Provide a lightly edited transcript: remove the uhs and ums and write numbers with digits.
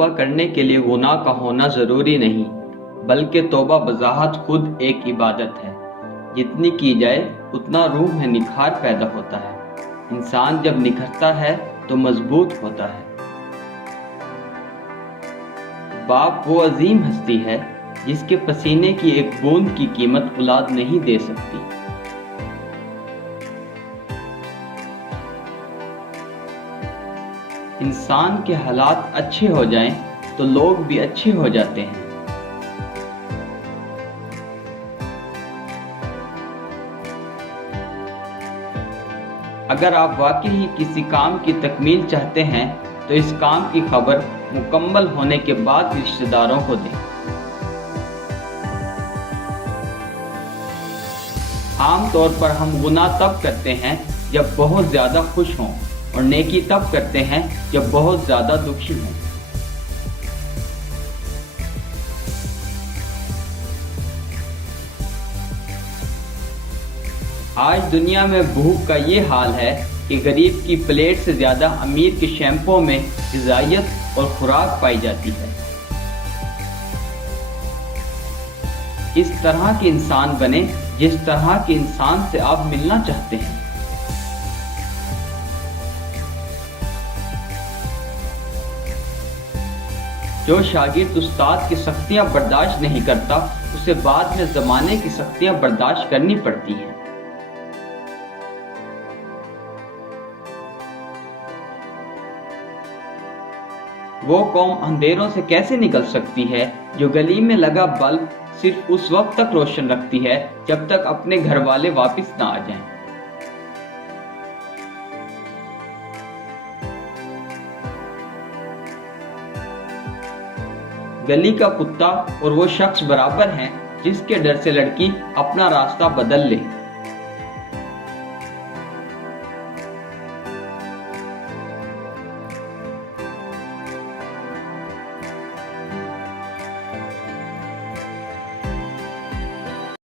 توبہ کرنے کے لیے گناہ کا ہونا ضروری نہیں، بلکہ توبہ بذات خود ایک عبادت ہے۔ جتنی کی جائے اتنا روح میں نکھار پیدا ہوتا ہے۔ انسان جب نکھرتا ہے تو مضبوط ہوتا ہے۔ باپ وہ عظیم ہستی ہے جس کے پسینے کی ایک بوند کی قیمت اولاد نہیں دے سکتی۔ انسان کے حالات اچھے ہو جائیں تو لوگ بھی اچھے ہو جاتے ہیں۔ اگر آپ واقعی کسی کام کی تکمیل چاہتے ہیں تو اس کام کی خبر مکمل ہونے کے بعد رشتہ داروں کو دیں۔ عام طور پر ہم گناہ تب کرتے ہیں جب بہت زیادہ خوش ہوں، اور نیکی تب کرتے ہیں جب بہت زیادہ دکھی ہوں۔ آج دنیا میں بھوک کا یہ حال ہے کہ غریب کی پلیٹ سے زیادہ امیر کے شیمپو میں غذائیت اور خوراک پائی جاتی ہے۔ اس طرح کے انسان بنے جس طرح کے انسان سے آپ ملنا چاہتے ہیں۔ جو شاگرد استاد کی سختیاں برداشت نہیں کرتا، اسے بعد میں زمانے کی سختیاں برداشت کرنی پڑتی ہیں۔ وہ قوم اندھیروں سے کیسے نکل سکتی ہے جو گلی میں لگا بلب صرف اس وقت تک روشن رکھتی ہے جب تک اپنے گھر والے واپس نہ آ جائیں۔ گلی کا کتا اور وہ شخص برابر ہیں جس کے ڈر سے لڑکی اپنا راستہ بدل لے۔